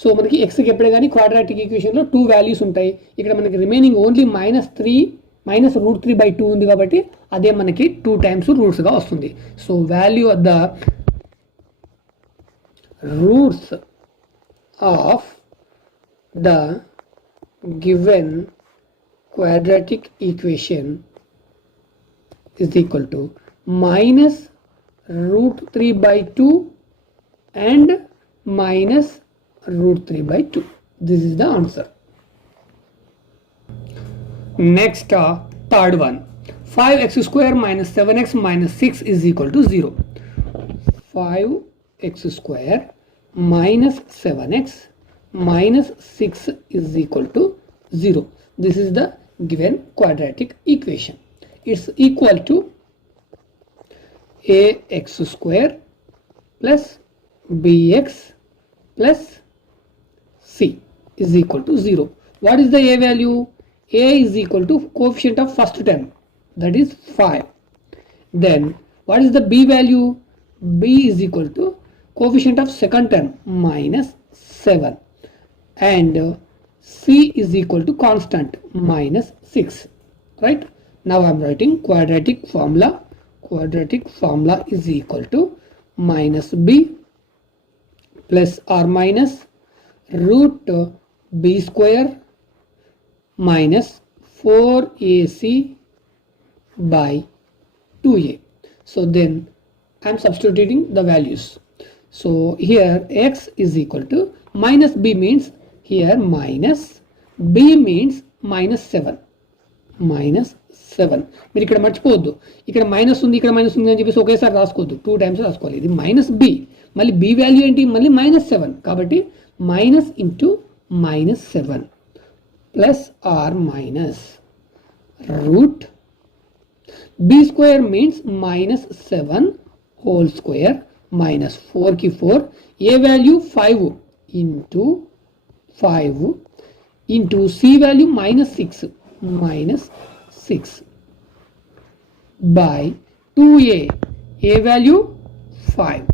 సో మనకి ఎక్స్కి ఎప్పుడే కానీ క్వాడ్రాటిక్ ఈక్వేషన్లో 2 వాల్యూస్ ఉంటాయి ఇక్కడ మనకి రిమైనింగ్ ఓన్లీ -√3/2 ఉంది కాబట్టి అదే మనకి 2 టైమ్స్ రూట్స్గా వస్తుంది so value of the roots of the given quadratic equation is equal to -√3/2 and -√3/2. This is the answer. Next, third one. 5x square minus 7x minus 6 is equal to 0. 5x square minus 7x minus 6 is equal to 0. This is the given quadratic equation. It's equal to ax square plus bx plus c is equal to 0. What is the a value? A is equal to coefficient of first term, that is 5. Then what is the b value? B is equal to coefficient of second term minus 7 and c is equal to constant minus 6. Right? Now I am writing quadratic formula. Quadratic formula is equal to minus b plus or minus root b square minus 4ac by 2a. So then I am substituting the values. So here x is equal to minus b means here minus b means minus 7. Minus 7 మీరు ఇక్కడ మర్చిపోవద్దు ఇక్కడ minus ఉంది ఇక్కడ minus ఉంది అని చెప్పేసి ఒకేసారి రాసుకోవద్దు 2 టైమ్స్ రాసుకోవాలి ఇది మైనస్ b మళ్ళీ b వాల్యూ ఏంటి మళ్ళీ -7 కాబట్టి minus into -7 plus or minus root b square means -7 whole square minus 4 की 4 a value 5 into 5 into c value minus 6 by 2a a value 5.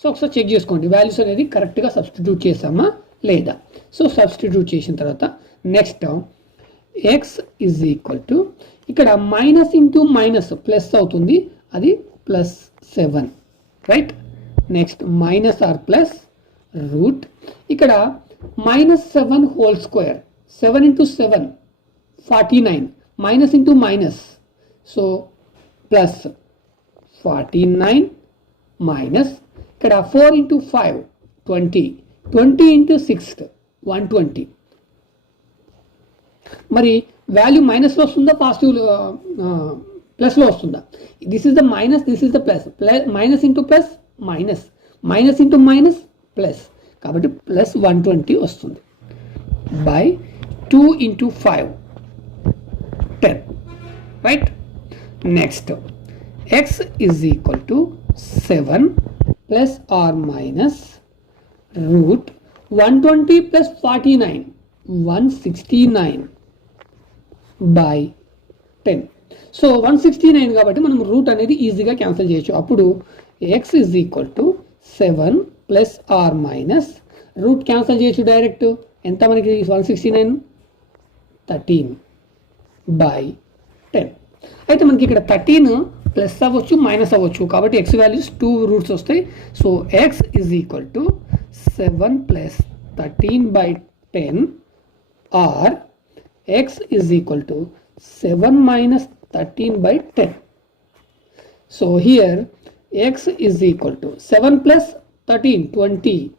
So ఒకసారి చెక్ చేసుకోండి వాల్యూస్ అనేది కరెక్ట్గా సబ్స్టిట్యూట్ చేసామా లేదా సో సబ్స్టిట్యూట్ చేసిన తర్వాత next x is equal to ఇక్కడ మైనస్ ఇంటూ మైనస్ ప్లస్ అవుతుంది అది +7 right next minus or plus root ఇక్కడ -7 whole square 7 into 7 49 minus into minus so plus 49 minus ఇక్కడ 4 ఇంటూ 5 20 20 ఇంటూ 6 120 మరి వాల్యూ మైనస్లో వస్తుందా పాజిటివ్ ప్లస్లో వస్తుందా this is the minus this is the plus minus into plus minus minus into minus plus కాబట్టి +120 వస్తుంది by 2 into 5 10 right next x is equal to 7 plus or minus root 120 plus 49 169 by 10 so 169 కాబట్టి మనం root అనేది ఈజీగా cancel చేయొచ్చు అప్పుడు x is equal to 7 plus or minus root cancel చేయొచ్చు direct ఎంత మనకి 169 13 బై 10 అయితే మనకి ఇక్కడ 13 ప్లస్ అవ్వచ్చు మైనస్ అవ్వచ్చు కాబట్టి ఎక్స్ వాల్యూస్ 2 రూట్స్ వస్తాయి so x is equal to 7 plus 13 by 10 or x is equal to 7 minus 13 by 10. So here x is equal to 7 plus 13, 20.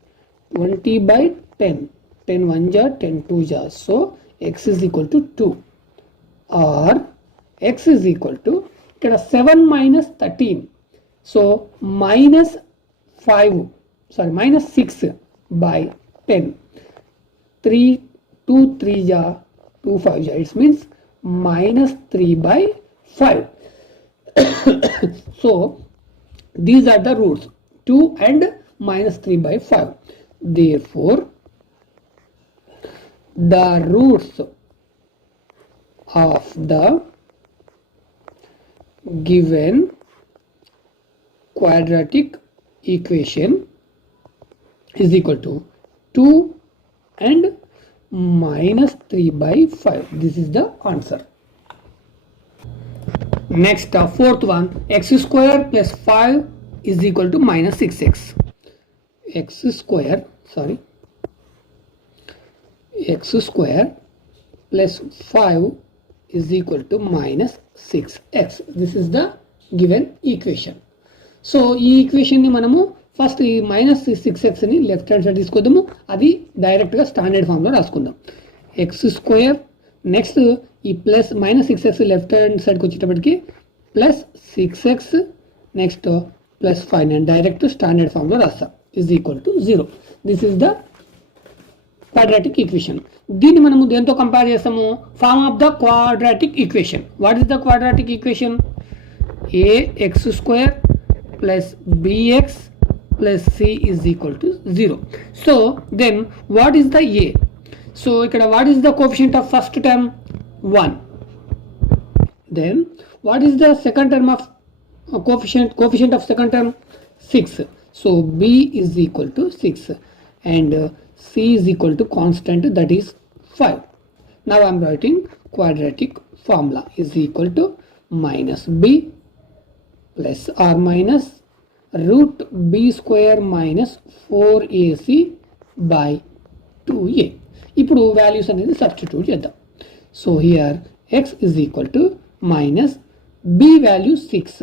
20 by 10. 10 1 ja, 10 2 ja. So x is equal to 2. Or x is equal to 7 minus 13. So minus 6 by 10. 3 2 3 ja, 2 5 ja. It means minus 3 by 5. So these are the roots 2 and minus 3 by 5. Therefore the roots of the given quadratic equation is equal to 2 and minus 3 by 5. This is the answer. Next, fourth one, x square plus 5 is equal to minus 6x. x square plus 5 is equal to minus 6x. This is the given equation. So ఈ equation ని మనము first ఈ minus 6x ని left hand side తీసుకొద్దాము, అది direct గా standard form లో రాసుకుందాం. X square next ఈ plus minus 6x left hand సైడ్కి వచ్చేటప్పటికి ప్లస్ 6x నెక్స్ట్ ప్లస్ 5 నేను డైరెక్ట్ స్టాండర్డ్ ఫామ్ లో రాస్తాం is equal to 0. This is the quadratic equation. దీన్ని మనము దేంతో కంపేర్ చేస్తాము? Form of the quadratic equation. What is the quadratic equation? ax square plus bx plus c is equal to 0. So then what is the a? So ikkada what is the coefficient of first term? 1. Then what is the second term of coefficient of second term? 6. So b is equal to 6 and c is equal to constant, that is 5. Now I am writing quadratic formula is equal to minus b plus or minus root b square minus 4ac by 2a. ఇప్పుడు values అనేది substitute చేద్దాం. So here x is equal to minus b value 6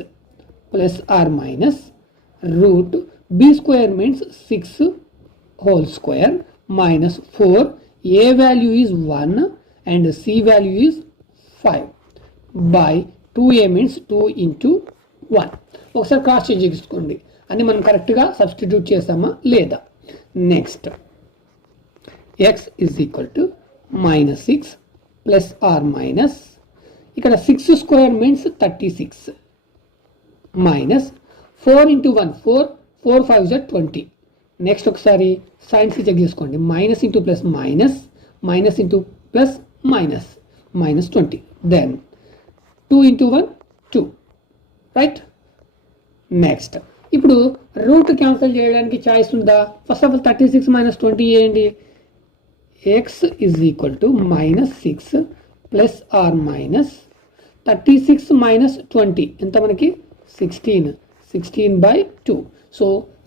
plus or minus root b square means 6 whole square minus 4, a value is 1 and c value is 5 by 2a means 2 into 1. ఒకసారి cross check చేసుకోండి అని మనం కరెక్ట్గా substitute చేస్తామా లేదా. Next x is equal to minus 6 plus or minus ఇక్కడ 6 square means 36 minus 4 into 1 4 5 is 20. Next ఒకసారి signs check చేసుకోండి. Minus into plus minus, minus into plus minus, minus 20. Then 2 into 1 2, right. Next ఇప్పుడు రూట్ క్యాన్సిల్ చేయడానికి choice ఉందా? First of all 36 minus 20 చేయండి. X is equal to minus 6 plus or minus 36 minus 20 ఎంత మనకి 16 by 2. So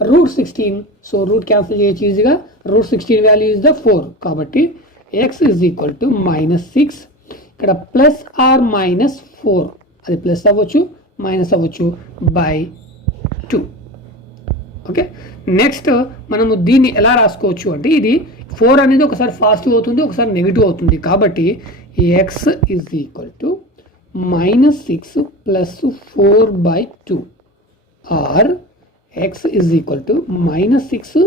root 16, so root cancel చేయొచ్చు ఈజీగా. root 16 వాల్యూ ఇస్ ద 4 కాబట్టి x is equal to minus 6 ఇక్కడ ప్లస్ ఆర్ మైనస్ 4 అది plus అవ్వచ్చు minus అవ్వచ్చు బై 2. ఓకే, నెక్స్ట్ మనము దీన్ని ఎలా రాసుకోవచ్చు అంటే ఇది 4 అనేది ఒకసారి పాజిటివ్ అవుతుంది ఒకసారి నెగిటివ్ అవుతుంది కాబట్టి x is equal to minus 6 plus 4 by 2 or x is equal to minus 6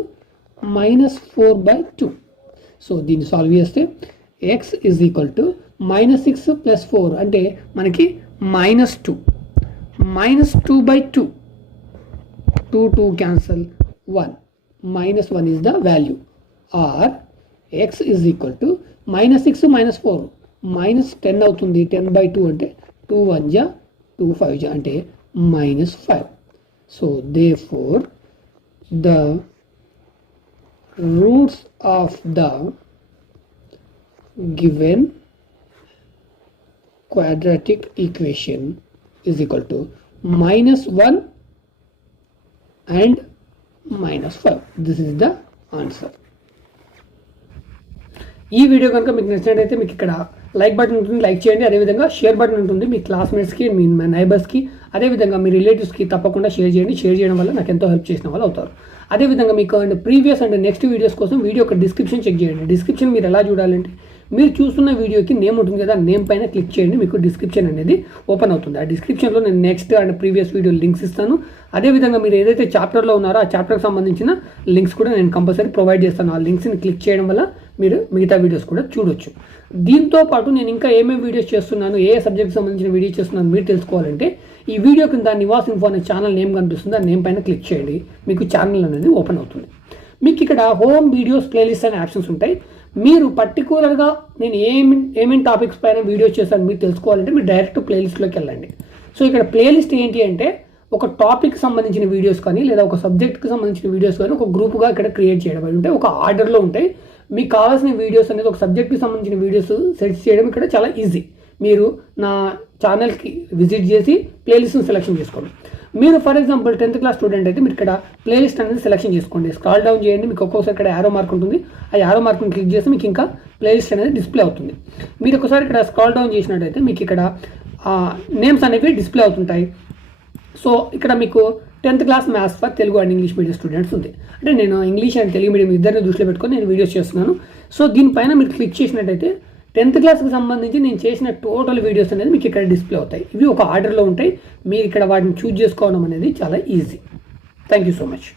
minus 4 by 2. So దీన్ని సాల్వ్ చేస్తే x is equal to minus 6 plus 4 అంటే మనకి minus 2 by 2 2 cancel 1 minus 1 is the value or x is equal to minus 6 minus 4 minus 10 అవుతుంది. 10 by 2 అంటే 2 1 ja 2 5 ja అంటే minus 5. So therefore the roots of the given quadratic equation is equal to minus 1 and minus 5. This is the answer. ఈ video కనుక మీకు నచ్చినట్లయితే మీకు ఇక్కడ like button ఉంటుంది, లైక్ చేయండి. అదేవిధంగా షేర్ బటన్ ఉంటుంది, మీ క్లాస్మేట్స్కి, మీ నైబర్స్కి, అదేవిధంగా మీ రిలేటివ్స్కి తప్పకుండా షేర్ చేయండి. షేర్ చేయడం వల్ల నాకు ఎంతో హెల్ప్ చేసిన వాళ్ళు అవుతారు. అదేవిధంగా మీకు ప్రీవియస్ అండ్ నెక్స్ట్ వీడియోస్ కోసం వీడియో యొక్క డిస్క్రిప్షన్ చెక్ చేయండి. డిస్క్రిప్షన్ మీరు ఎలా చూడాలంటే మీరు చూస్తున్న వీడియోకి నేమ్ ఉంటుంది కదా, నేమ్ పైన క్లిక్ చేయండి, మీకు డిస్క్రిప్షన్ అనేది ఓపెన్ అవుతుంది. ఆ డిస్క్రిప్షన్లో నేను next and previous video links ఇస్తాను. అదేవిధంగా మీరు ఏదైతే చాప్టర్లో ఉన్నారో ఆ చాప్టర్కి సంబంధించిన లింక్స్ కూడా నేను కంపల్సరీ ప్రొవైడ్ చేస్తాను. ఆ లింక్స్ని క్లిక్ చేయడం వల్ల మీరు మిగతా వీడియోస్ కూడా చూడొచ్చు. దీంతో పాటు నేను ఇంకా ఏమేమి వీడియోస్ చేస్తున్నాను, ఏ సబ్జెక్ట్కి సంబంధించిన వీడియో చేస్తున్నాను మీరు తెలుసుకోవాలంటే ఈ వీడియో కింద నివాస్ ఇన్ఫో అనే ఛానల్ నేమ్ కనిపిస్తుంది, ఆ నేమ్ పైన క్లిక్ చేయండి, మీకు ఛానల్ అనేది ఓపెన్ అవుతుంది. మీకు ఇక్కడ హోమ్ వీడియోస్ ప్లేలిస్ట్ అనే ఆప్షన్స్ ఉంటాయి. మీరు పర్టికులర్గా నేను ఏమేమి టాపిక్స్ పైన వీడియోస్ చేస్తాను మీరు తెలుసుకోవాలంటే మీరు డైరెక్ట్ ప్లేలిస్ట్లోకి వెళ్ళండి. సో ఇక్కడ ప్లేలిస్ట్ ఏంటి అంటే ఒక టాపిక్ సంబంధించిన వీడియోస్ కానీ లేదా ఒక సబ్జెక్ట్కి సంబంధించిన వీడియోస్ కానీ ఒక గ్రూప్గా ఇక్కడ క్రియేట్ చేయడం ఉంటాయి, ఒక ఆర్డర్లో ఉంటాయి. మీకు కావాల్సిన వీడియోస్ అనేది ఒక సబ్జెక్ట్కి సంబంధించిన వీడియోస్ సెర్చ్ చేయడం ఇక్కడ చాలా ఈజీ. మీరు నా ఛానల్కి విజిట్ చేసి ప్లేలిస్ట్ని సెలెక్షన్ చేసుకోండి. మీరు for example 10th class student అయితే మీరు ఇక్కడ ప్లేలిస్ట్ అనేది సెలెక్షన్ చేసుకోండి. స్క్రాల్ డౌన్ చేయండి, మీకు ఒక్కొక్కసారి ఇక్కడ యారో మార్క్ ఉంటుంది, ఆ యారో మార్క్ని క్లిక్ చేస్తే మీకు ఇంకా ప్లేలిస్ట్ అనేది డిస్ప్లే అవుతుంది. మీరు ఒకసారి ఇక్కడ స్క్రాల్ డౌన్ చేసినట్టయితే మీకు ఇక్కడ నేమ్స్ అనేవి డిస్ప్లే అవుతుంటాయి. సో ఇక్కడ మీకు 10th class maths for Telugu and English medium students ఉంది. అంటే నేను ఇంగ్లీష్ అండ్ తెలుగు మీడియం ఇద్దరిని దృష్టిలో పెట్టుకొని నేను వీడియోస్ చేస్తున్నాను. సో దీనిపైన మీరు క్లిక్ చేసినట్టయితే 10th క్లాస్కి సంబంధించి నేను చేసిన టోటల్ వీడియోస్ అనేది మీకు ఇక్కడ డిస్ప్లే అవుతాయి. ఇవి ఒక ఆర్డర్లో ఉంటాయి, మీరు ఇక్కడ వాటిని చూజ్ చేసుకోవడం అనేది చాలా easy. Thank you so much.